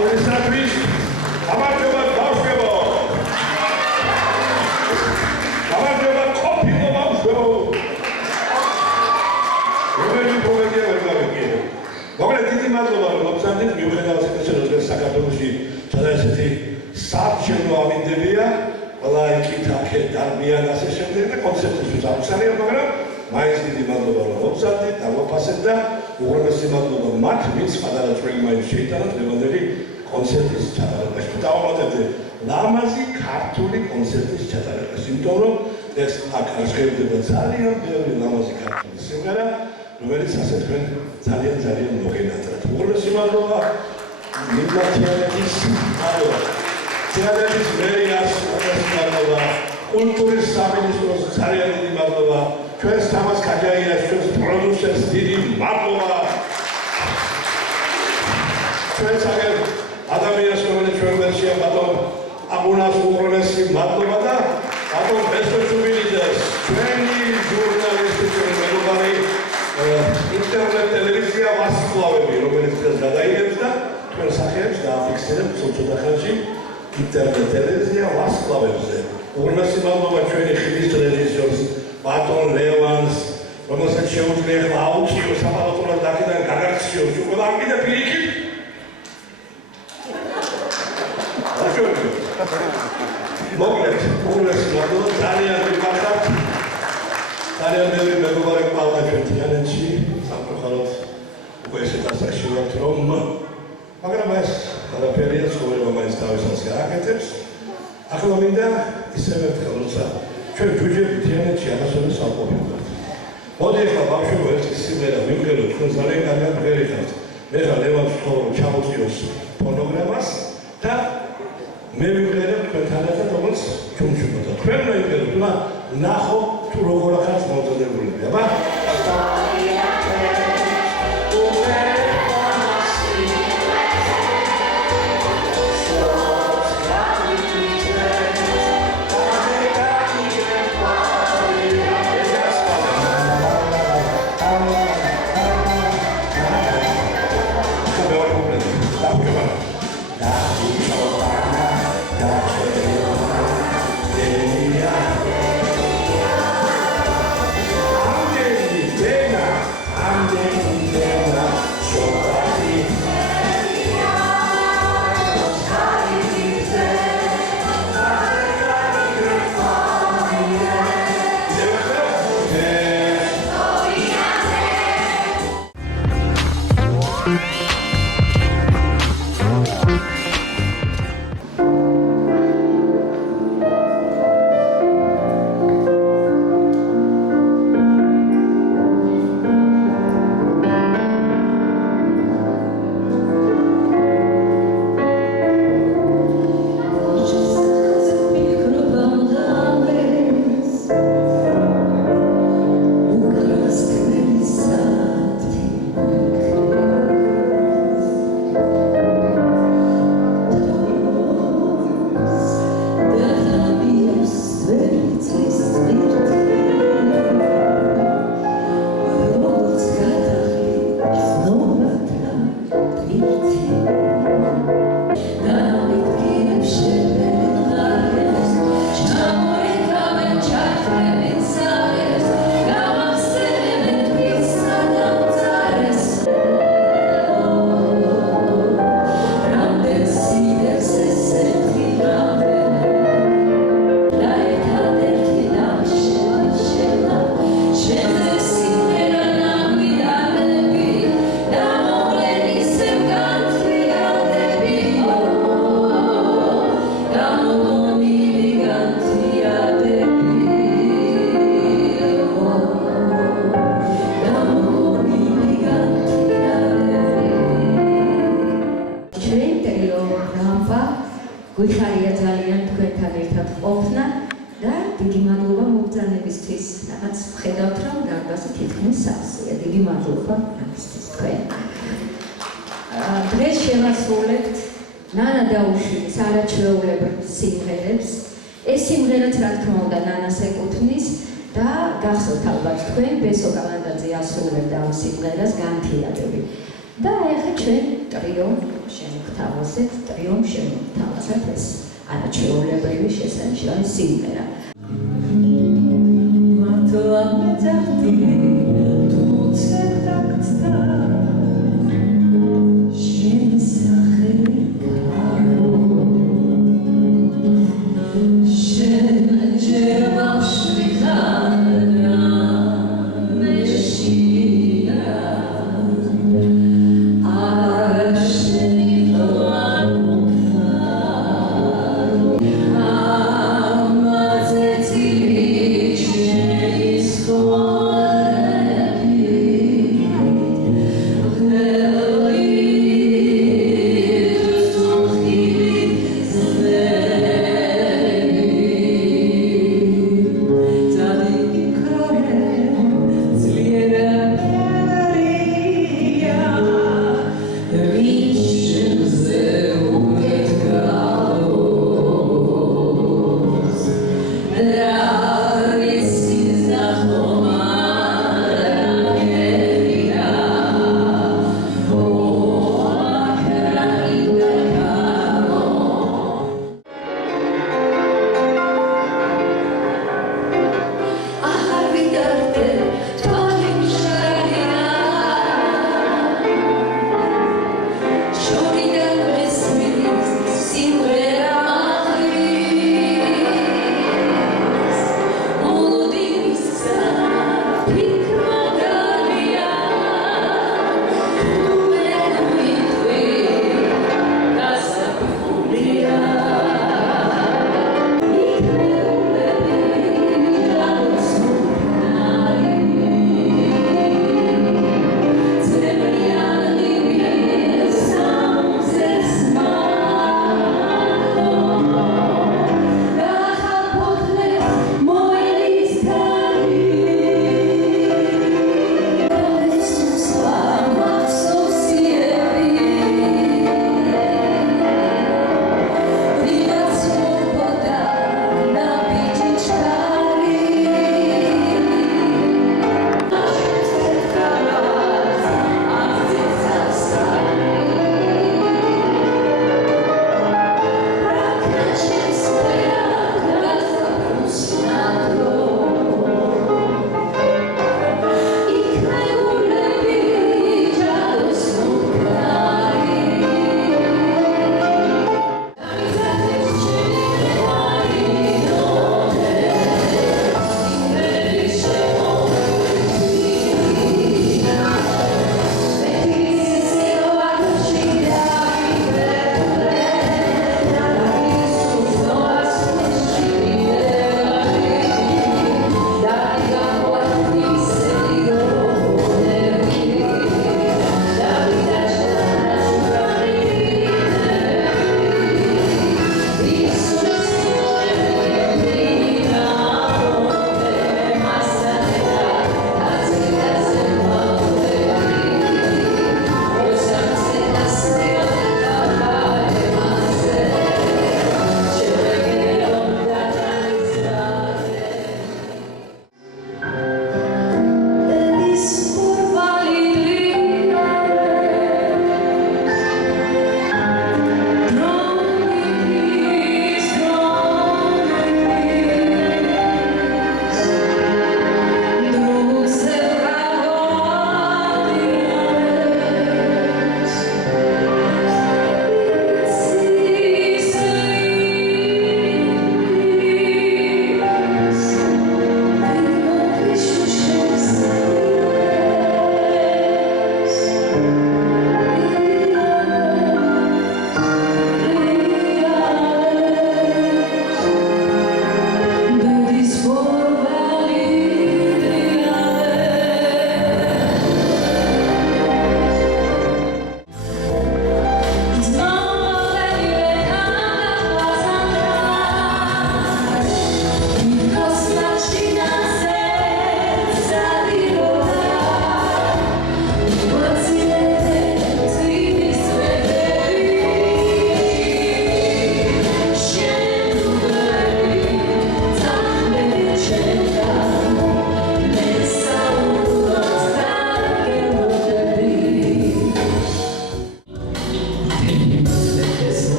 ყოველისათვის გამარჯობა ბავშვებო! გამარჯობა ყოფილო ბავშვებო! რომელი პრობლემია ვერ გავიგე. მოკლედ დიდი მადლობა რომ მოგზავნით მიუხედავად იმისა რომ საქართველოში სადაც ესეთი საარჩევნო ამინდებია ყველა იკითხა დარბიან ასე შემდეგ და კონცერტისთვის აღსარია მაგრამ მაინც დიდი მადლობა რომ მოგზავნით დავაფასეთ და უღრმესი მადლობა მათ ვინც პატარა წვრილი მაინც შეიტანოთ დღევანდელი კონცერტის ჩატარებაში დავამატებთ ლამაზი ქართული კონცერტის ჩატარებას იმიტომ რომ ეს აქ აღშევდება ძალიან ბევრი ლამაზი ქართული სიმღერა რომელიც ასე თქვენ ძალიან მოგენატრათ უღრმესი მადლობა მიგრაციანების მადლობა თეატრის მერიას მადლობა კულტურის სამინისტროს ძალიან დიდი მადლობა ჩვენს თამას ქაჯაიას ჩვენს პროდიუსერს დიდი მადლობა ჩვენს აგერ ადამიანს რომელიც ჩვენ ვერსია ბატონ აბუნას უღრმესი მადლობა და ბატონ ბესოჩუბილიძეს ჩვენი ჟურნალისტი ჩვენი მეგობარი ინტერნეტ ტელევიზია ვასკლავები რომელიც დღეს გადაიღებს და თქვენ სახეებს დააფიქსირებთ ცოტა ხანში ინტერნეტ ტელევიზია ვასკლავებზე უღრმესი მადლობა ჩვენი ხილის რეჟისორს ბატონ ლევანს რომელსაც შეუძლია ახლა აუჩიო საპალატურად აქედან გაგაქციოს უკვე ამკიდე პირიქით მოკლედ უღრმესი მადლობა ძალიან მიგახართ ძალიან ბევრი მეგობარი ყავდა ჩვენ თიანეთში სამწუხაროდ უკვე ესეთ ასაკში ვართ რომ მაგრამ ეს არაფერია ცხოვრება მაინც თავისას გააკეთებს ახლა მინდა ისევ ერთხელ როცა ჩვენ ჯუჯები თიანეთში არასოდეს ავყოფილდით მოდი ახლა ბავშვებო ერთი სიმღერა ვიმღეროთ თქვენ ძალიან კარგად მღერიხართ მე ხა ლევანს ვთხოვ რომ ჩამოწიოს ფონოგრამას და მე ვიმღერებ თქვენთან ერთად როგორც ჩუმჩუმოთა თქვენ მოიმღეროთ და ნახო თუ როგორ ახაც მომზადებულები აბა გვიხარია ძალიან თქვენთან ერთად ყოფნა და დიდი მადლობა მოგზავნებისთვის. რაღაც ხედავთ რომ დარბაზი თითქმის სავსეა. დიდი მადლობა ამისთვის თქვენ. დღეს შევასრულებთ ნანა დაუშვილის არაჩვეულებრივ სიმღერებს. ეს სიმღერაც რა თქმა უნდა ნანას ეკუთვნის და გახსოვთ ალბათ თქვენ ბესო კალანდაძე ასრულებდა ამ სიმღერას განთიადები. და ეხლა ჩვენ ტრიო შენ გთავაზეთ, ტრიომ შემოგთავაზეთ ეს არაჩვეულებრივი შესანიშნავი სიმღერა. Go on.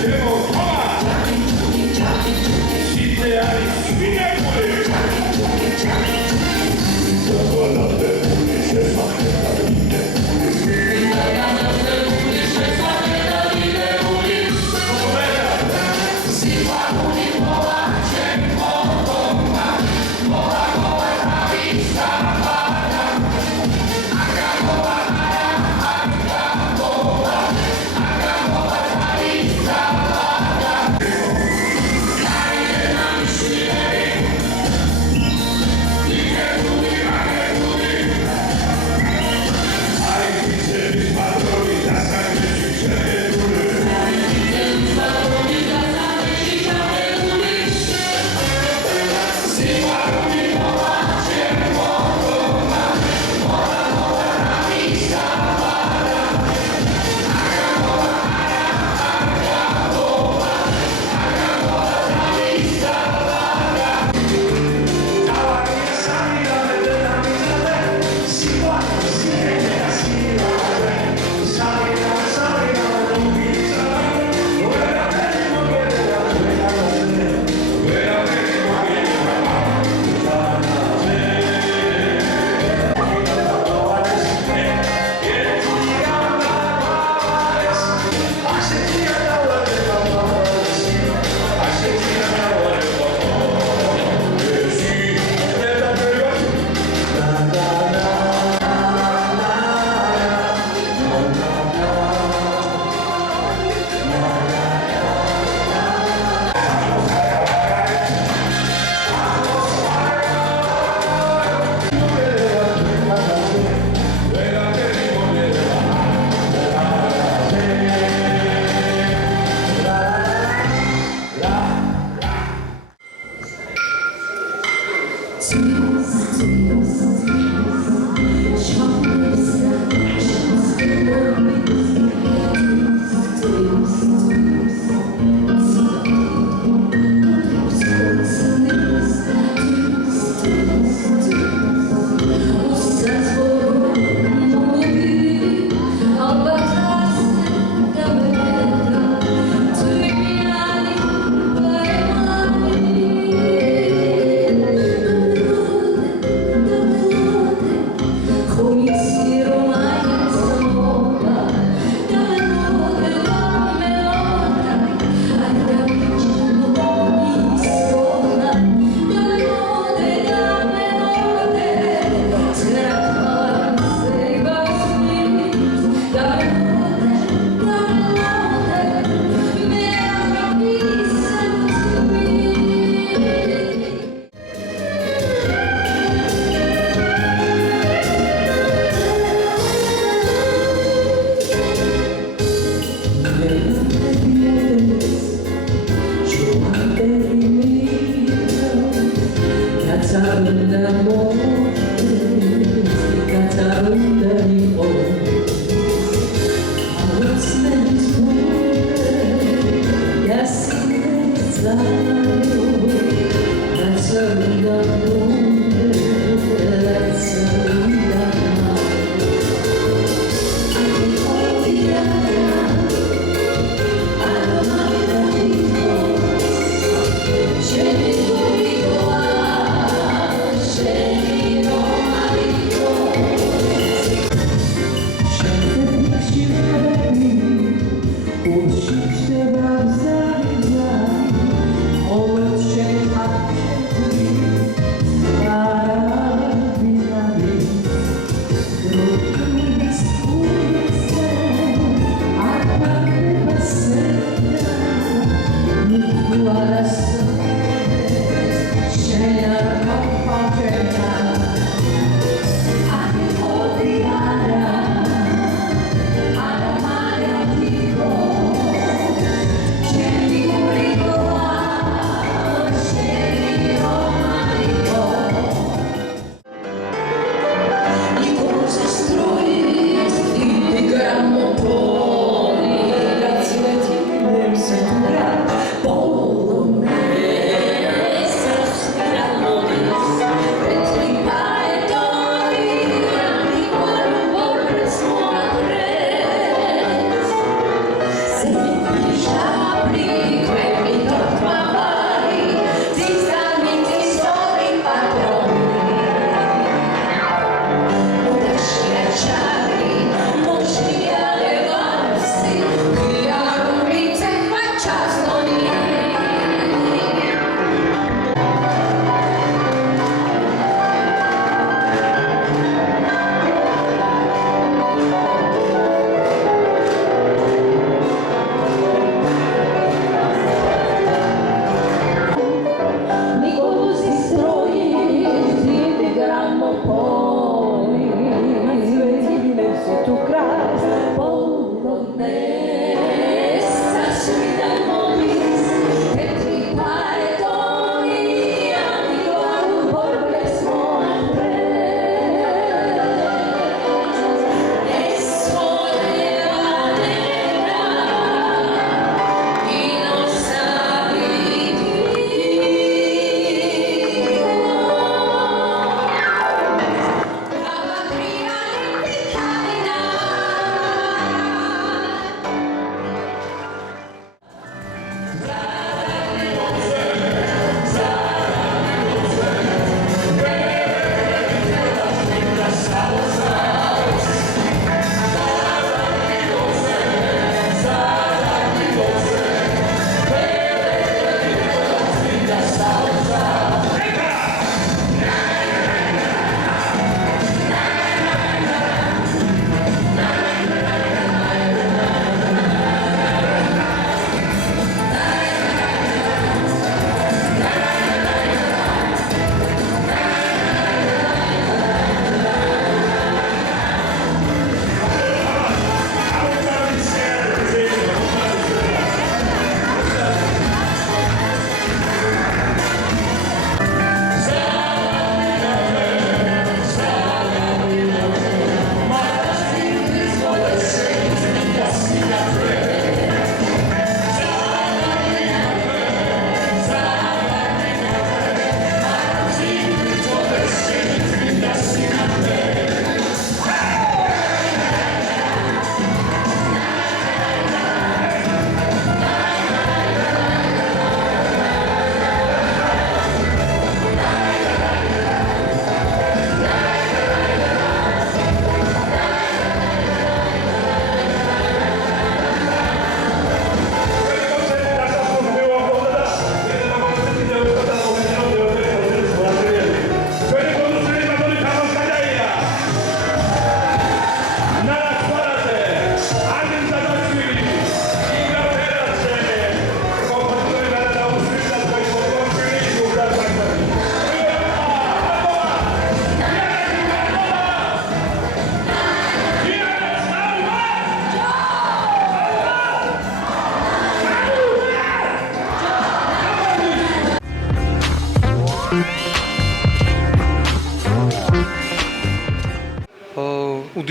ჩემო თომა სიტე არის შვინებული დაბალადებული Agamo,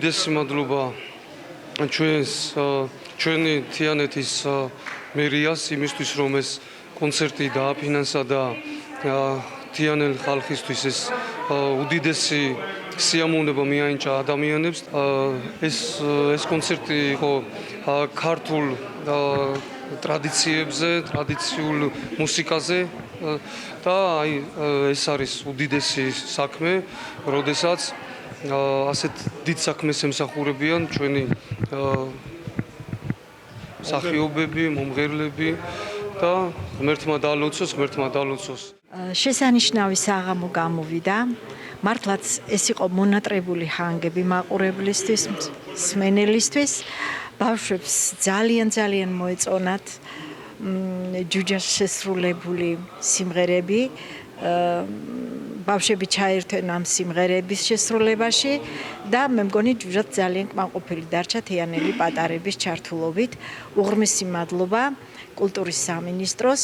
უდიდესი მადლობა ჩვენი თიანეთის მერიას იმისთვის, რომ ეს კონცერტი დააფინანსა და თიანელ ხალხისთვის ეს უდიდესი სიამოვნება მიაინჭა ადამიანებს. ეს კონცერტი იყო ქართულ ტრადიციებზე, ტრადიციულ მუსიკაზე და ეს არის უდიდესი საქმე, როდესაც ასეთ დიდ საქმეს ემსახურებიან ჩვენი მსახიობები, მომღერლები და ღმერთმა დალოცოს. შესანიშნავი საღამო გამოვიდა. მართლაც ეს იყო მონატრებული ჰანგები მაყურებლისთვის, მსმენელისთვის. ბავშვებს ძალიან მოეწონათ ჯუჯას შესრულებული სიმღერები. ბავშვები ჩაერთვენ ამ სიმღერების შესრულებაში და მე მგონი ჯუჯაც ძალიან კმაყოფილი დარჩა თიანელი პატარების ჩართულობით. უღრმესი მადლობა კულტურის სამინისტროს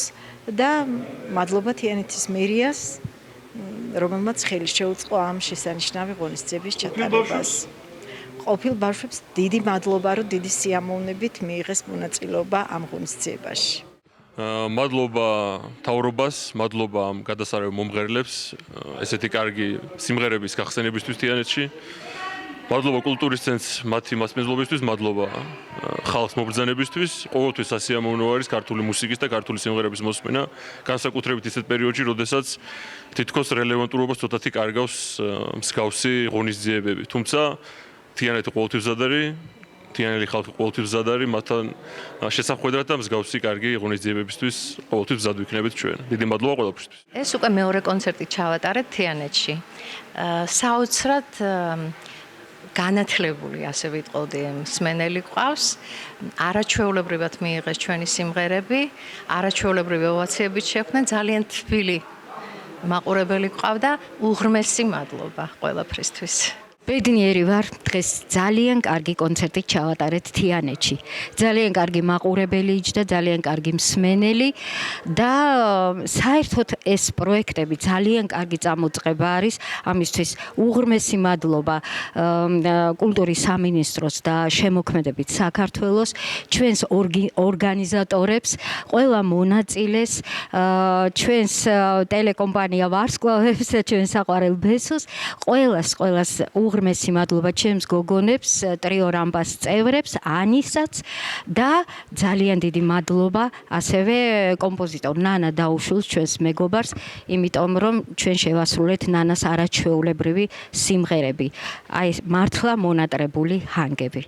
და მადლობა თიანეთის მერიას, რომელმაც ხელი შეუწყო ამ შესანიშნავი ღონისძიების ჩატარებას. ყოფილ ბავშვებს დიდი მადლობა, რომ დიდი სიამოვნებით მიიღეს მონაწილეობა ამ ღონისძიებაში. მადლობა მთავრობას, მადლობა ამ გადასარევ მომღერლებს, ესეთი კარგი სიმღერების გახსენებისთვის თიანეთში. მადლობა კულტურის ცენტრს მათი მასპინძლობისთვის, მადლობა ხალხს მობრძანებისთვის. ყოველთვის სასიამოვნო არის ქართული მუსიკის და ქართული სიმღერების მოსმენა, განსაკუთრებით ისეთ პერიოდში, როდესაც თითქოს რელევანტურობას ცოტათი კარგავს მსგავსი ღონისძიებები. თუმცა თიანეთი ყოველთვის მზად არის, თიანელი ხალხი ყოველთვის მზად არის, მათთან შესახვედრად და მსგავსი კარგი ღონისძიებებისთვის ყოველთვის მზად ვიქნებით ჩვენ. დიდი მადლობა ყველაფრისთვის. ეს უკვე მეორე კონცერტი ჩავატარეთ თიანეთში. საოცრად განათლებული, ასე ვიტყოდი, მსმენელი ყავს. არაჩვეულებრივად მიიღეს ჩვენი სიმღერები, არაჩვეულებრივი ოვაციებით შეხვდნენ, ძალიან თბილი მაყურებელი ყავდა. უღრმესი მადლობა ყველაფრისთვის. ბედნიერი ვარ, დღეს ძალიან კარგი კონცერტი ჩავატარეთ თიანეთში. ძალიან კარგი მაყურებელი იჯდა, ძალიან კარგი მსმენელი და საერთოდ ეს პროექტები ძალიან კარგი წამოწყება არის. ამისთვის უღრმესი მადლობა კულტურის სამინისტროს და შემოქმედებით საქართველოს, ჩვენს ორგანიზატორებს, ყველა მონაწილეს, ჩვენს ტელეკომპანია ვარსკვლავებს, ჩვენს საყვარელ ბესოს, ყველას უღრმესი მადლობა ჩემს გოგონებს, ტრიო რამბას წევრებს, ანისაც და ძალიან დიდი მადლობა ასევე კომპოზიტორ ნანა დაუშვილს, ჩვენს მეგობარს, იმიტომ რომ ჩვენ შევასრულეთ ნანას არაჩვეულებრივი სიმღერები. აი მართლა მონატრებული ჰანგები.